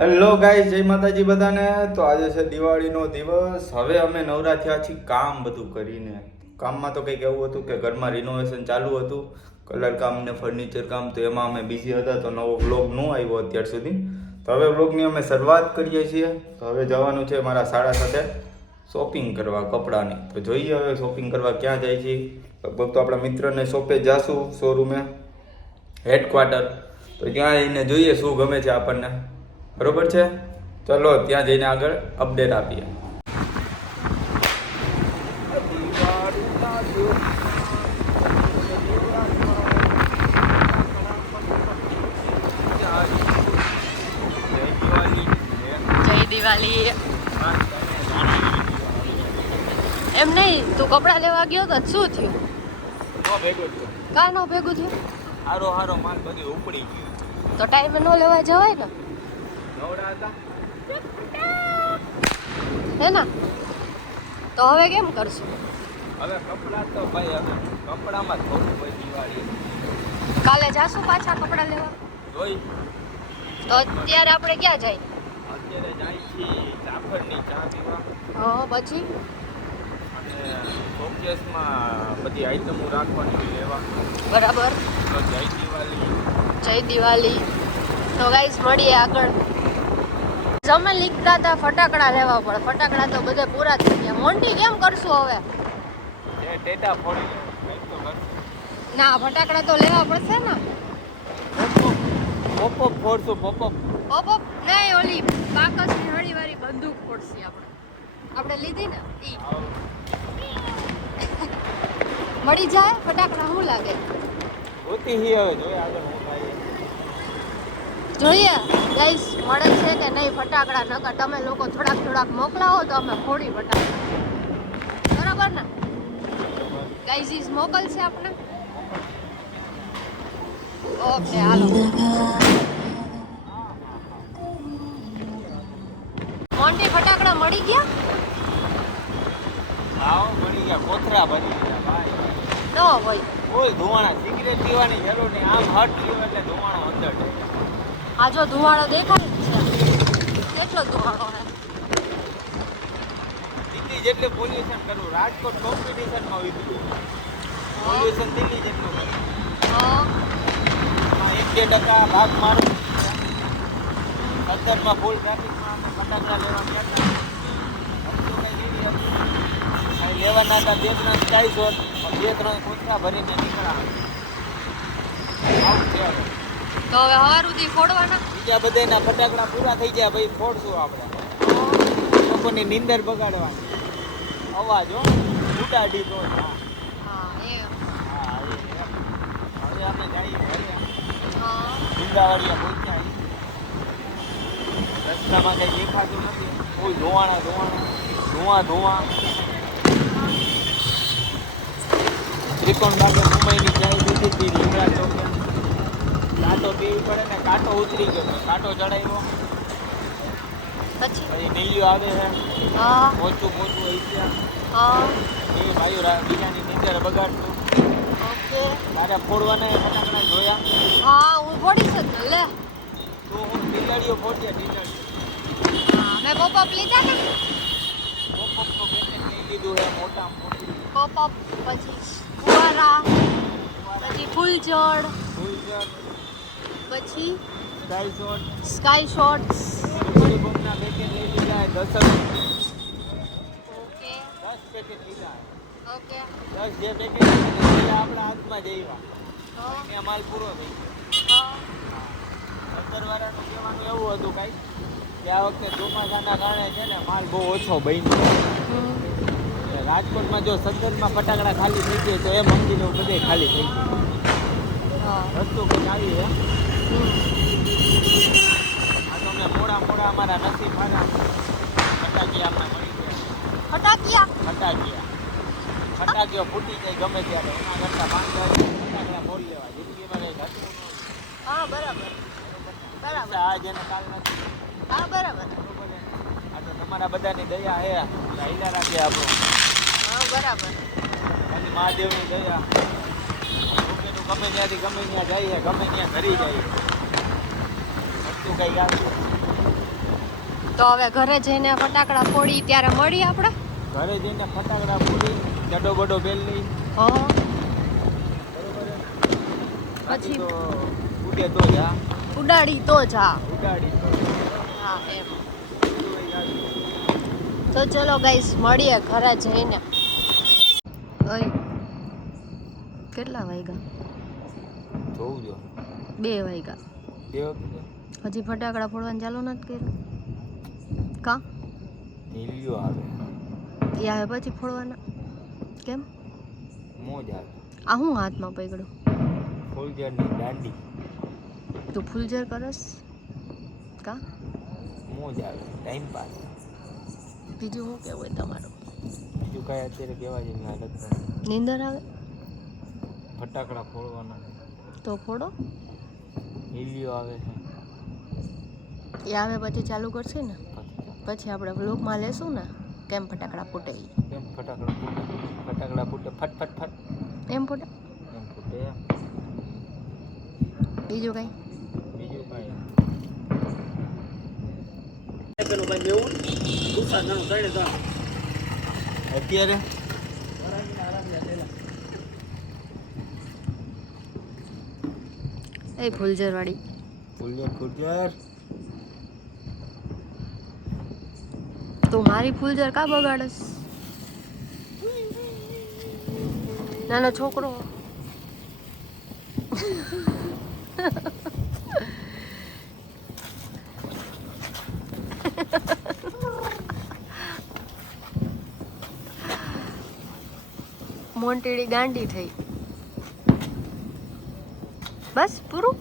Hello guys, જય માતાજી બધાને. તો આજે છે દિવાળીનો દિવસ. હવે અમે નવરા થયા છીએ કામ બધું કરીને. કામમાં તો કંઈક એવું હતું કે ઘરમાં રિનોવેશન ચાલુ હતું, કલર કામ ને ફર્નિચર કામ, તો એમાં અમે બિઝી હતા, તો નવો વ્લોગ ન આવ્યો અત્યાર સુધી. તો હવે વ્લોગની અમે શરૂઆત કરીએ છીએ. તો હવે જવાનું છે મારા શાળા સાથે શોપિંગ કરવા કપડાની. તો જોઈએ હવે શોપિંગ કરવા ક્યાં જાય છે. લગભગ તો આપણા મિત્રને શોપે જાશું, શોરૂમે, હેડક્વાર્ટર. તો ત્યાં જઈને જોઈએ શું ગમે છે આપણને. બરોબર છે, ચલો ત્યાં જઈને આગળ અપડેટ આપીએ. જય દિવાળી. એમ નહીં, તું કપડા લેવા ગયો તો શું થયું? કાં નો ભેગું થયું? હારો માલ બધી ઉપડી ગયો. તો ટાઈમે નો લેવા જવાય ને. હે ના, તો હવે કેમ કરશું? હવે કપડા તો ભાઈ, હવે કપડામાં થોડું હોય દિવાળી. કાલે જાશું પાછા કપડા લેવા. જોઈ તો અત્યારે આપણે ક્યાં જાય? અત્યારે જાય છે જાફરની ચા પીવા. હા, પછી અને શોકેસમાં બધી આઈટમો રાખવાની લેવા. બરાબર. તો જય દિવાળી. જય દિવાળી. તો ગાઈસ મળીએ આગળ. અમે લીધા હતા ફટાકડા લેવા પડે. ફટાકડા તો બધે પૂરા થઈ ગયા. મોન્ટી કેમ કરશું હવે? એ ટેટા ફોડી લેવું. ના, ફટાકડા તો લેવા પડશે ને. પોપઅપ ફોડશું. પોપઅપ નહીં, ઓલી બાકસની હળીવાળી બંદૂક ફોડશી આપણે લીધી ને ઈ. મળી જાય ફટાકડા? શું લાગે? હોતી હી હવે જોઈએ આગળ શું થાય. જોઈએ ગાઈસ મળે છે કે નહીં ફટાકડા. નકર તમે લોકો થોડાક મોકલાવો તો અમે ફોડી ફટાકડા. બરાબર ને ગાઈસ? ઇઝ મોકલશે આપણે. ઓકે, હાલો. મોન્ટી ફટાકડા મળી ગયા? આવો મળી ગયા. કોથરા ભરી ગયા ભાઈ. ન હોય કોઈ ધુવાણા સિગરેટ પીવાની જરૂર નહીં. આમ હટ લ્યો એટલે ધુવાણો અંદર જાય. આ જો ધુવાળો દેખાય જ છે. કેટલો ધુવાળો છે. દિલ્હી જેટલું પોલ્યુશન કરવું. રાજકોટ કોમ્પિટિશનમાં ઉતર્યું. પોલ્યુશન દિલ્હી જેટલું કરવું. 1-2% ભાગ મારું. 17માં ફૂલ ટ્રાફિકમાં અમે ફટાકડા લેવા ગયા હતા. લેવાના હતા 2-3 સ્કાય શોટ, 2-3 કોથરા ભરીને નીકળ્યા. આવું છે હવે. તો હવે હવાર સુધી ફોડવાના. બીજા બધાના ફટાકડા પૂરા થઈ ગયા ભાઈ, ફોડશું આપણે. લોકોની નીંદર બગાડવાની. અવાજ હો ઉડાડી દો. હા, એ હા, હવે આપણે જઈએ ઘરે. હા. ગુંદાવાડિયા પહોંચ્યા. રસ્તામાં કંઈ દેખાતું નથી. કોઈ ધોવાણા. ત્રિકોણ બાગે મુંબઈની ચાય દીધી હતી લીમડા ચોકે. કાંટો પીવી પડે ને, કાંટો ઉતરી ગયો. કાંટો ચડાવ્યો પછી નીલિયો આવે છે. હા, મોચું હોય ત્યાં. હા. એ ભાઈઓ બીજાની નીંદર બગાડતું. ઓકે. મારે ફોડવાના ફટાકડા જોયા. હા, હું ફોડીશ જ ને. લે, તો હું ટીલડીઓ ફોડ્યા. હા, મેં પોપઅપ લીધા ને. પોપઅપ તો પેકેટ લઈ લીધું છે મોટા. પોપઅપ, પછી ફુવારા, પછી ફૂલઝડ, પછી સ્કાય શોટ્સ. બોમ્બના પેકેટ લઈ લીધા 10. ઓકે. 10 પેકેટ લીધા. ઓકે. 10 જે પેકેટ આપણા હાથમાં જઈવા. હા. ત્યાં માલ પૂરો થઈ હા. ગયો. 17 વાળાનું કહેવાનું એવું હતું કાંઈ કે આ વખતે ચોમાસાના કારણે છે ને માલ બહુ ઓછો બન્યો. રાજકોટમાં જો 17માં ફટાકડા ખાલી થઈ જાય તો એ મંદિરો બધે ખાલી થઈ જાય. રસ્તો કંઈક આવી છે. આ તો મેં મોડા અમારા નસીબ મારા ફટાકિયા અમને મળી ગયા. ફટાકીઓ ફૂટી જાય ગમે ત્યારે. એના કરતાં 5-10 ફટાકડા ફોડી લેવા. જિંદગીમાં કંઈક હતું. હા, બરાબર. આજ એને કાલ નથી. હા, બરાબર. આ તો તમારા બધાની દયા હે. હિલા રાખીએ આપણું. હા, બરાબર. ખાલી મહાદેવની દયા. ગમે ત્યાંથી ગમે ત્યાં જઈએ, ગમે ત્યાં ધરી જઈએ, વસ્તુ કઈ આવતું તો હવે ઘરે જઈને ફટાકડા ફોડી ત્યારે મળી આપણે. ઘરે જઈને ફટાકડા ફોડી ડડો બડો બેલ લઈ હા પછી પછી તો ઉડે તો જા ઉડાડી તો જા. ઉડાડી તો હા એમ. તો ચલો ગાઈસ મળીએ ઘરે જઈને. ઓય કેટલા વાગ્યા? જોઉં જો 2 વાગ્યા. હજી ફટાકડા ફોડવાનું ચાલુ નથી કર્યું કા? નીલિયો આવે એ આવે પછી ફોડવાના કેમ? મોજ આવે આ હું હાથમાં પકડ્યું? ફૂલઝાડની દાંડી તું ફૂલઝર કરસ કા? મોજ આવે ટાઈમ પાસ. બીજું શું કેવું હોય તમારું? બીજું કાંઈ અત્યારે કહેવા જેવી હાલત નથી. નીંદર આવે ફટાકડા ફોડવાના તો ફોડો. નીલિયો આવે છે એ આવે પછી ચાલુ કરશે ને પછી આપણે વ્લોગમાં લેશું ને કેમ ફટાકડા ફૂટે ઈ. કેમ ફટાકડા ફૂટે ફટાકડા ફૂટે ફટ ફટ ફટ એમ ફૂટે. એમ ફૂટે બીજું કઈ? બીજું કાંઈ અત્યારે એ ફૂલઝર વાળી ફૂલઝાડ તું મારી ફૂલઝર કા બગાડસ? નાનો છોકરો. મોન્ટીડી ગાંડી થઈ. બસ પૂરું.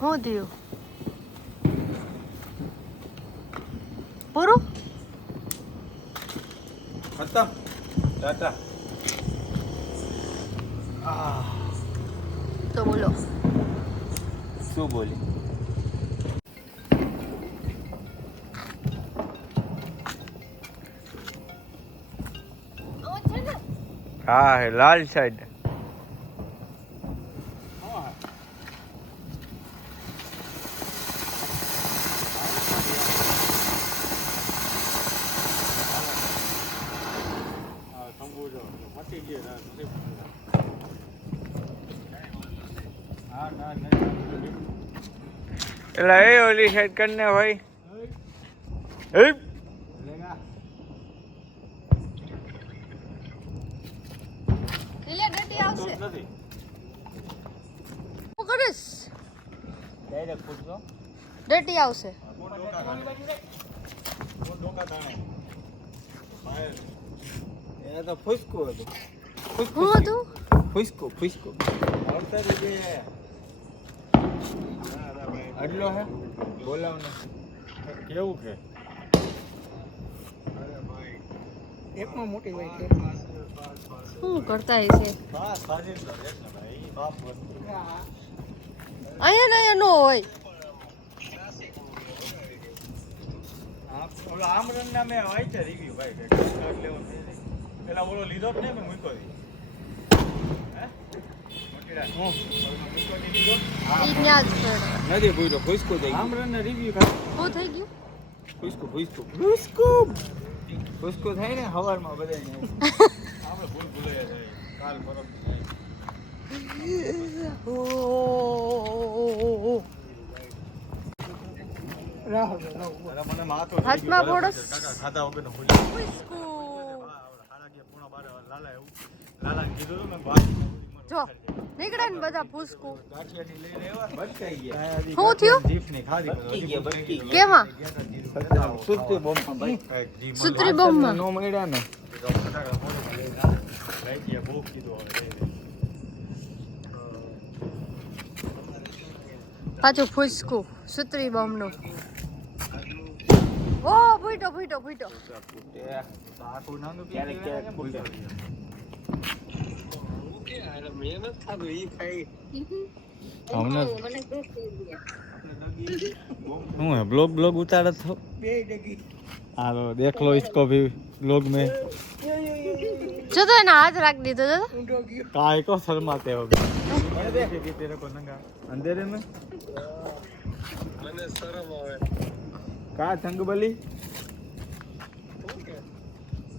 શું થયું? પૂરું. ખતમ ટાટા તો બોલો શું બોલી? હા હે લાલ સાઈડ એટલે એ ઓલી સાઈડ કરીને ભાઈ આવશે. શું કરીશ? ડાયરેક્ટ પૂછજો ડટી આવશે. એ તો ફુસકું હતું. શું હતું? ફુસકું ફુસકું આટલો હે બોલાવને કેવું કે એકમાં મોટી હોય છે. શું કરતા હશે? અહીંયા નો હોય. ઓલો આમરન નામે હોય છે રિવ્યુ ભાઈ પેલા ઓલો લીધો જ નહીં મેં મૂક્યો હતી નથી પૂછ્યો ફુસકું થઈ ગયું આમરન ના રિવ્યુ શું થઈ ગયું? ફુસકું ફુસકું ફુસકું ફુસકું થાય ને હવારમાં બધાને આપણે ભૂલ ભૂલાઈ જાય કાલ પરમ હાથમાં ફોડો. ખાધા વગર જો નીકળે ને બધા ફૂસકું. શું થયું? કેમાં? સુત્રી બોમ્બમાં. નો મળ્યા ને પાછું ફૂસકું સુત્રી બોમ્બનું. ઓ ફૂટો ફૂટો ફૂટો. हूँ है ब्लॉग उतारा तो हालो देख लो इसको भी ब्लॉग में जो तो ना हाथ रख दी तो काय को शर्माते हो देखेगी तेरे को नंगा अंधेरे में मैंने शर्म आवे का चंगबली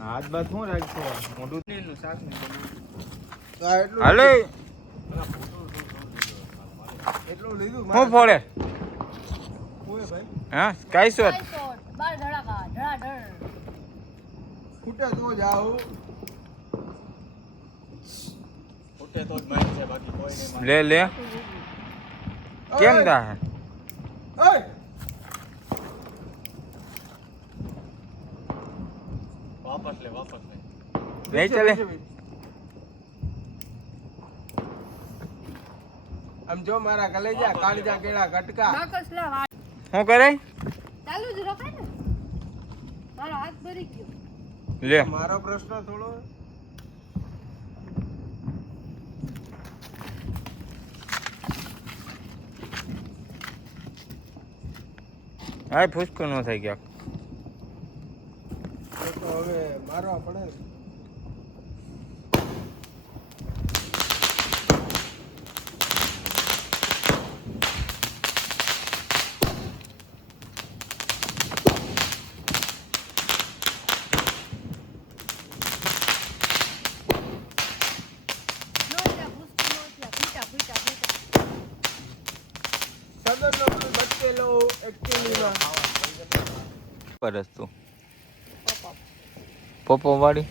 हाथ बात હું રાખશો મોઢું નું શાક હાલે એટલું લીધું હું ફોડે ઓય ભાઈ હા કાઈ શોટ બાર ધડાકા ધડાધડ ફૂટે તો જાવ ફૂટે તો જ મારી છે બાકી કોઈ નહીં લે લે કેમ દા હે ઓય वापस ले नहीं चले हम जो मारा कलेजा काळजा केड़ा कटका નાકસ લે હું કરે ચાલુ જ રખાય ને મારો હાથ ભરી ગયો લે मारो प्रश्न थोड़ो હાય ફૂસકો નો થઈ ગયા तो હવે મારવા પડે સદનનો બચેલો એક્ટિવમાં પરસ તું પોપો વાળી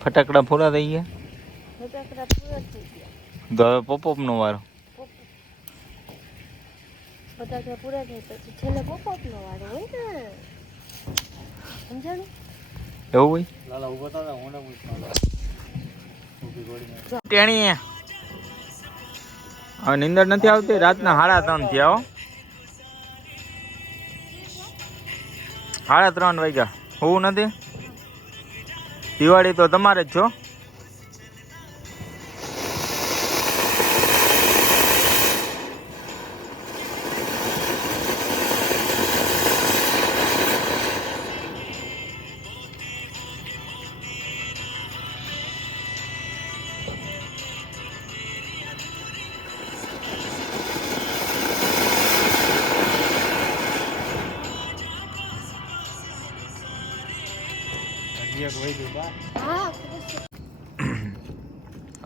ફટાકડા પૂરા થઈ ગયા ફટાકડા પૂરા થઈ ગયા તો હવે પોપોપ નો વારો ફટાકડા પૂરા થાય પછી છેલ્લે પોપઅપ નો વારો હોય ને સમજાણું એવું હોય લાલા ઉભો થા હું ને ટેણી હવે નીંદર નથી આવતી રાતના 3:30 થયા હો 3:30 વાગ્યા હોવું નથી દિવાળી તો તમારે જ છો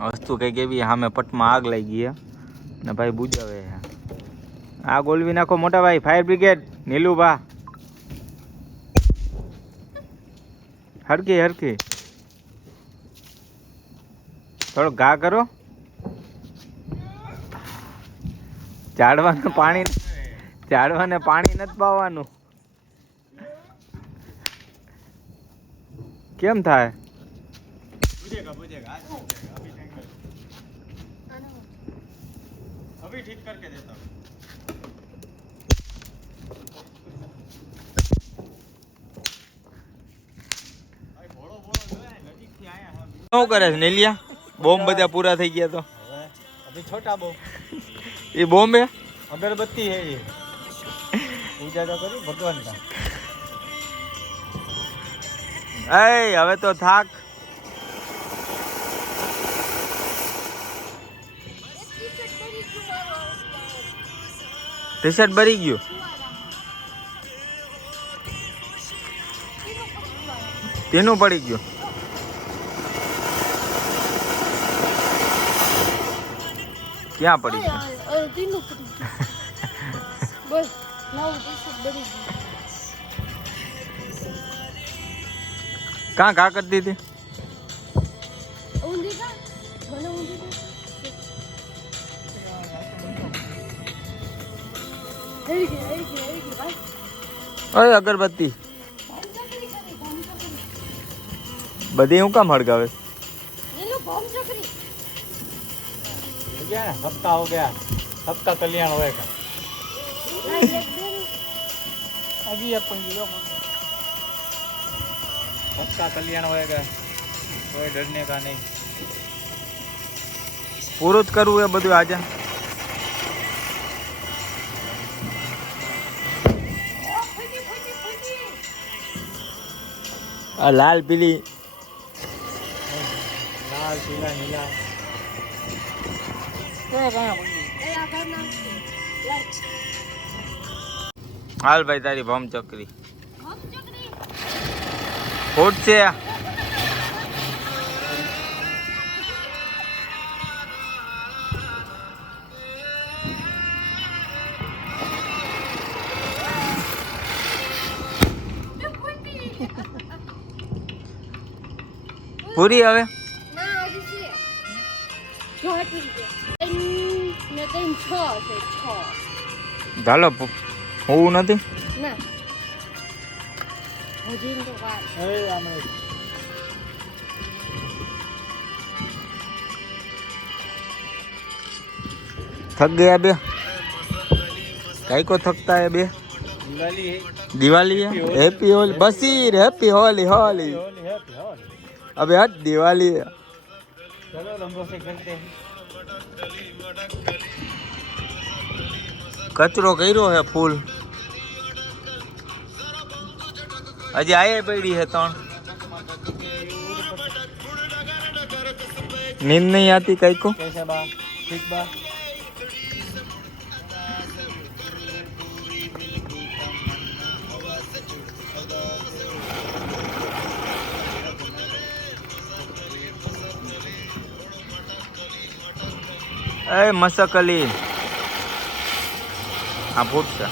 વસ્તુ કઈક એવી સામે પટમાં આગ લાગી ગઈ ને ભાઈ બુજાવે આગ ઓલવી નાખો મોટા ભાઈ ફાયર બ્રિગેડ નીલુભા હરકી હરકી થોડો ઘા કરો ઝાડવાને પાણી નથી પાવાનું કેમ થાય अभी ठीक करके देता हूँ શું કરે છે નેલિયા બોમ્બ બધા પૂરા થઈ ગયા તો अभी छोटा बो એ બોમ્બ હે अगरबत्ती है ये पूजा तो करी भगवान का એ હવે તો થાક ટી શર્ટ ભરી ગયું તેનું પડી ગયું ક્યાં પડી ગયું તીનું પડી બસ લાવ ટી-શર્ટ ભરી ગઈ કાં કરી દીધી ઊંધી કા મને ઊંધી કા હેડી ગઈ ભાઈ ઓય અગરબત્તી બધી હું કામ હળગાવે એનું બોમ્બ ચકરી गया ना सबका हो गया सबका कल्याण होएगा अभी सबका कल्याण होएगा कोई डरने का नहीं પૂરું જ કરવું એ બધું આજે. આ લાલ પીલી લાલ પીલા નીલા હાલ ભાઈ તારી ભમ ચકરી ફૂટ છે. પૂરી હવે ના હજી છે જો હટી છે ને તેમ 6 છે 6 ચાલો હોવું નથી. ના હજી તો વાર એ આમે थक गया बे कई को थकता है बे. दिवाली है. दिवाली है. हैप्पी होली बसीर हैप्पी होली होली. होली हैप्पी होली. अबे हट दिवाली है. चलो रंगों से खेलते हैं. कचरो કર્યો है फूल हजी आए पड़ी है तण नींद नहीं आती कई को. कैसा बा ठीक बा. ए मसकली आ फूटता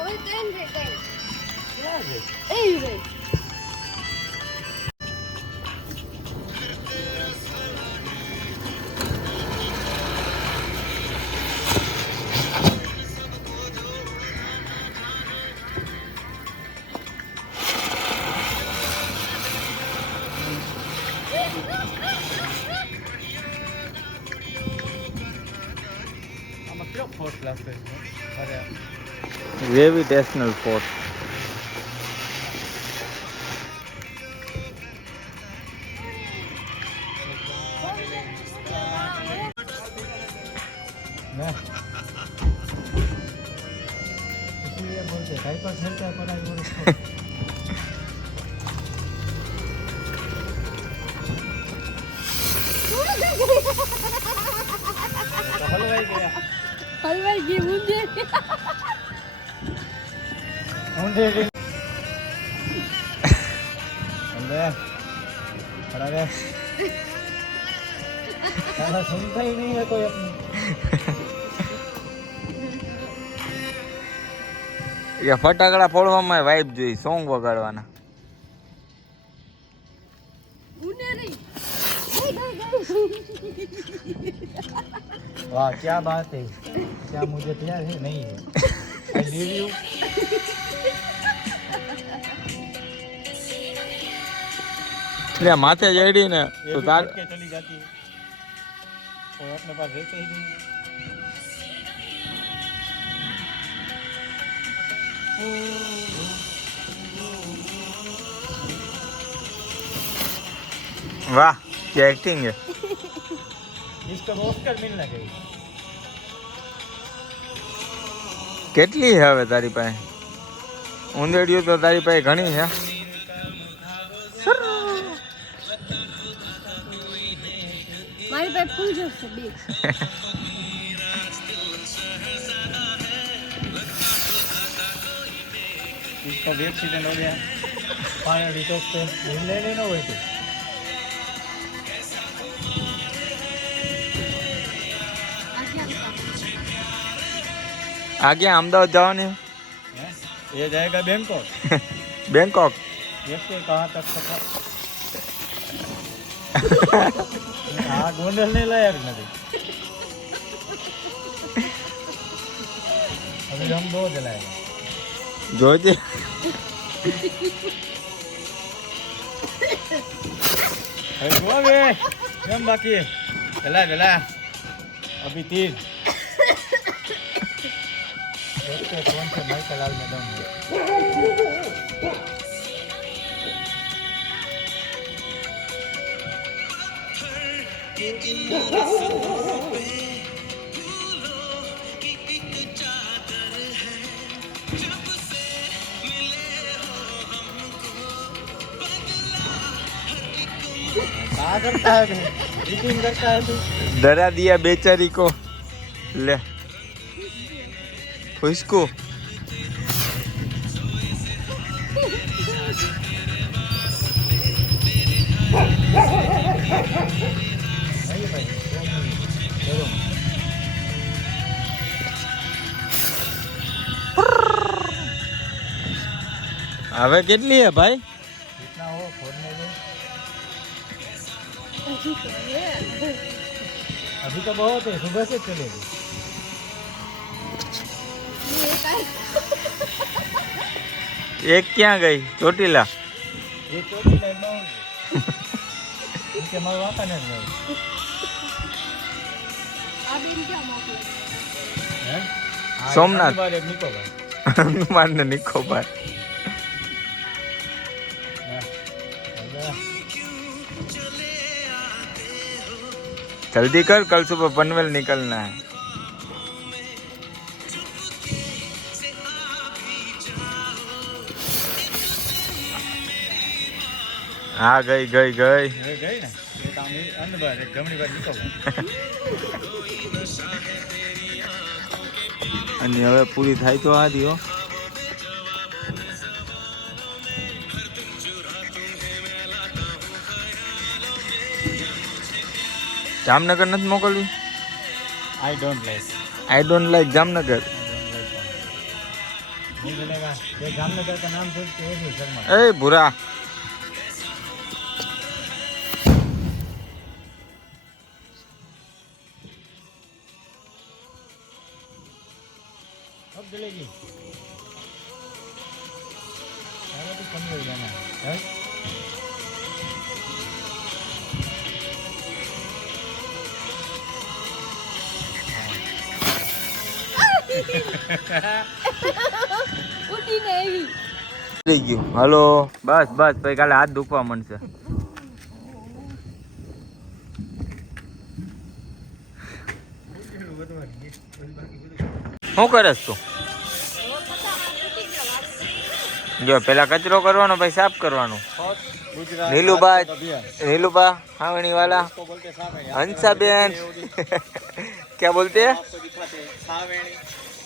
હવે કેમ છે કેમ क्या है? એ રે આમાં કયો ફોર્સ લાગશે? અરે ग्रेविटेशनल फोर्स. ना इसलिए बोलते हैं कहीं पर खेलते हैं पढ़ाई और उसको तो हलवाई गया. હલવાઈ ગઈ મુંજે मुंडे भी अरे अरे साला सुनता ही नहीं है कोई अपनी. કે ફટાકડા ફોડવામાં વાઇબ જોઈ સોંગ વગાડવાના. ઉને રહી वाह क्या बात है. क्या मुझे प्यार है नहीं है. I live you. એટલે માથે જડી ને ये તો भी તાર छोड़ के चली जाती है. कोई अपने पास रहते ही नहीं. વાહ क्या एक्टिंग है. इसको ऑस्कर मिलना चाहिए. કેટલી છે હવે તારી પાસે ઉંદેડિયું તો તારી પાસે ઘણી છે. મારી પાસે ફૂલ જોશે બે इसका भी एक्सीडेंट हो गया. पानी डिटॉक्स पे ले लेना हुई थी. આગે અમદાવાદ જવાની हैं? ये जाएगा बैंकॉक. બેંકોક. देखते हैं कहाँ तक सफर. हाँ गोंडल नहीं लायक नहीं. अभी हम दो जलाएंगे. જોજે अरे दो बे कम बाकी है. जला जला अभी 3. एक कौन से माइकल लाल मैदान है क्या करता है तू मीटिंग करता है तू डरा दिया बेचारी को ले खुशको नहीं भाई चलो હવે કેટલી હે ભાઈ कितना हो फोड़ने में अभी तो बहुत है सुबह से चलेगी એક ક્યાં ગઈ ચોટીલા ये चोटी लाइन में इनके मरवाता नहीं है हैं सोमनाथ। बाद एक निको भाई હનુમાન ને નિકોબાર जल्दी कर कल सुबह पनवेल निकलना है हाँ गई गई गई गई ना एक आमी अंदर एक गमनी बार निको અને હવે પૂરી થાય તો આ દિયો જામનગર નથી મોકલવી I don't like I don't like Jamnagar नहीं मिलेगा ये जामनगर का नाम सोच के वो शर्मा એ ભૂરા कब चलेगी अरे तो कम हो जाना है ઉડીને આવી થઈ ગયું હલો બસ બસ પછી કાલે હાથ દુખવા મળશે શું કરે તું જો પેલા કચરો કરવાનો પછી સાફ કરવાનું નીલુબા નીલુબા હાવણી વાલા को बोलते सावेणी हंसाबेन क्या बोलते हैं आपको दिखाते हैं सावेणी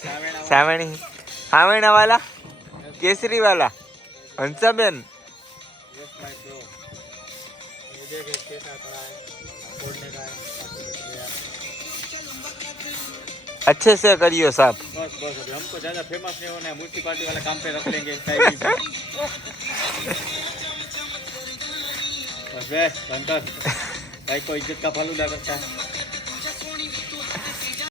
सावेणा सावणी हावणा वाला केसरी वाला हंसाबेन यस माय ब्रो ये देख कैसा खड़ा है फोड़ने का है अच्छे से करियो साफ बस बस अभी हमको ज्यादा फेमस नहीं होना है म्यूनसिपालिटी वाला काम पे रख लेंगे बस बे बनकर भाई को इज्जत का फालूदा करता है